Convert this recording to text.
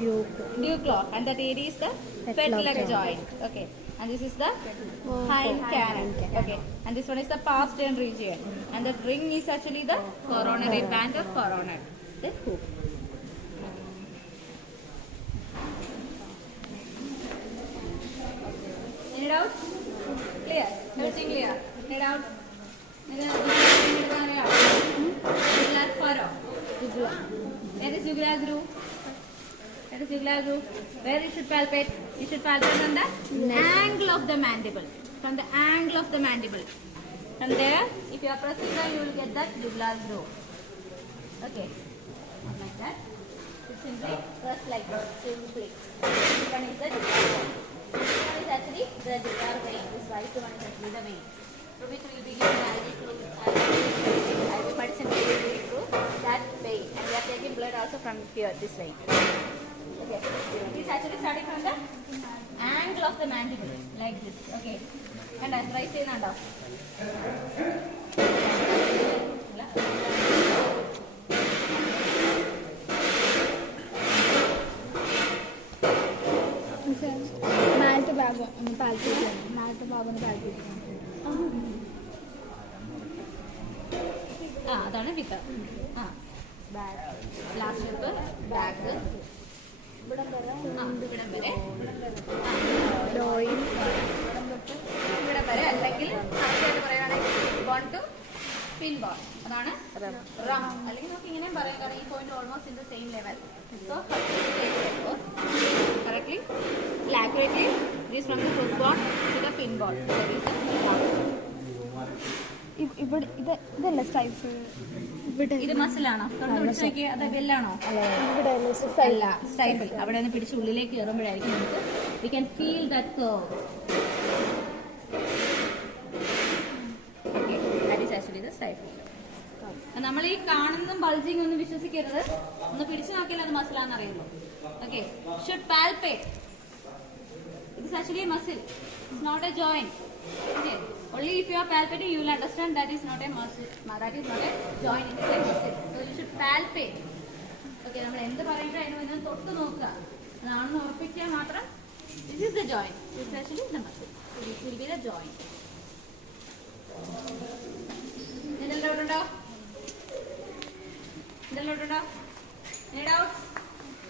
Duke claw. And that area is the fetlock joint. Okay. And this is the hind cannon. Okay. And this one is the pastern region. And the ring is actually the coronary band or coronary. The hoop. Any doubts? Clear? Everything clear? Any doubt? Jugular furrow. Where is jugular groove? Where is jugular groove? Where you should palpate? You should palpate on the angle of the mandible. From the angle of the mandible. From there, if you are pressing down, you will get that jugular groove. Okay. Like that. You simply press like this. Simply. This one is the jugular vein. This one is actually the jugular vein. This right one is actually the vein. Through which we will begin IV medicine through that vein. And we are taking blood also from here, this vein. Okay. This actually starting from the angle of the mandible, like this. Okay. And as right in and up. അതാണ് വിത്ത്. Last step back ഇവിടം വരെ ഇവിടെ വരെ അല്ലെങ്കിൽ കറക്റ്റായിട്ട് പറയുകയാണെങ്കിൽ bone to pin bone. അതാണ് റം. അല്ലെങ്കിൽ നമുക്ക് ഇങ്ങനെയും പറയാം, കാരണം ഈ point almost in the same level. So correctly accurately this from the foot bone to the pin bone. ഇതല്ല സ്റ്റൈഫ്. ഇത് മസിലാണോ? പിടിച്ചു നോക്കിയേ. അത് വെല്ലാണോ? അല്ല, സ്റ്റൈഫിൽ. അവിടെ നിന്ന് പിടിച്ച് ഉള്ളിലേക്ക് കയറുമ്പോഴായിരിക്കും നമുക്ക് we can feel that curve. Okay, that is actually the stifle. നമ്മൾ ഈ കാണുന്നതും ബൾജിങ് ഒന്നും വിശ്വസിക്കരുത്. ഒന്ന് പിടിച്ചു നോക്കിയാൽ അത് മസിലാന്ന് അറിയുള്ളൂ. Okay, should palpate. It is actually a muscle. It's not a joint. Okay. Only if you are palpating, you will understand that is not a muscle. That is not a joint. It is a muscle. So you should palpate. Okay. നമ്മൾ എന്ത് പറയുമ്പോഴും അതിന് മുന്നേ തൊട്ട് നോക്കുക. അതാണെന്ന് ഉറപ്പിച്ചാൽ മാത്രം. This is the joint. This is actually the muscle. So this will be the joint. എന്തെങ്കിലും ഡൗട്ട് ഉണ്ടോ? Any doubts?